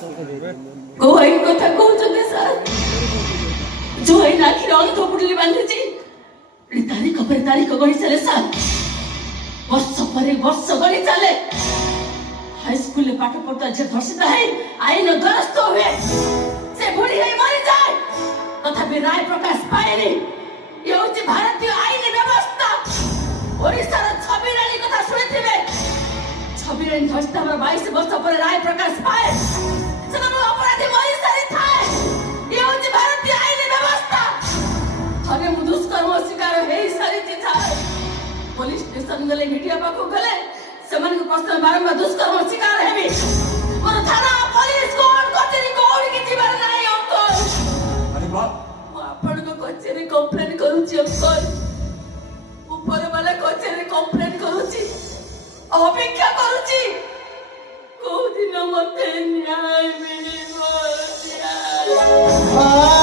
गोहाई कथा कहते सर जो है आखिर अंत बुड़ली बांधि तारीख पर तारीख गढ़ी चले सर वर्ष पर वर्ष गढ़ी चले हाईस्कूल में पाठ पढ़ता झे धर्षित है आईन द्वारस्थ हुए से बुढ़ी है मरी जाए तथापि राय प्रकाश पाएनि ये होची भारतीय आईन व्यवस्था ओडिसा रो छबिरानी कथा सुनिथिबे छबिरानी धर्षित हमर 22 वर्ष पर राय प्रकाश पाए सेना अपराधी मरी सारी थाए ये होची भारतीय आईन व्यवस्था थने मु दुष्कर्म शिकार हे सारी थाए पुलिस स्टेशन गले मीडिया पाखो गले सेमान प्रश्न बारंबार दुष्कर्म शिकार हेबी मोर थाना पुलिस कोर्ट कचेरी कोड की जीवन नाही अंकल अरे बाप आपण को कचेरी कंप्लेन करूची अंकल ऊपर वाला कचेरी कंप्लेन करूची अपेक्षा करूची को दिन मते न्याय मिलिबो न्याय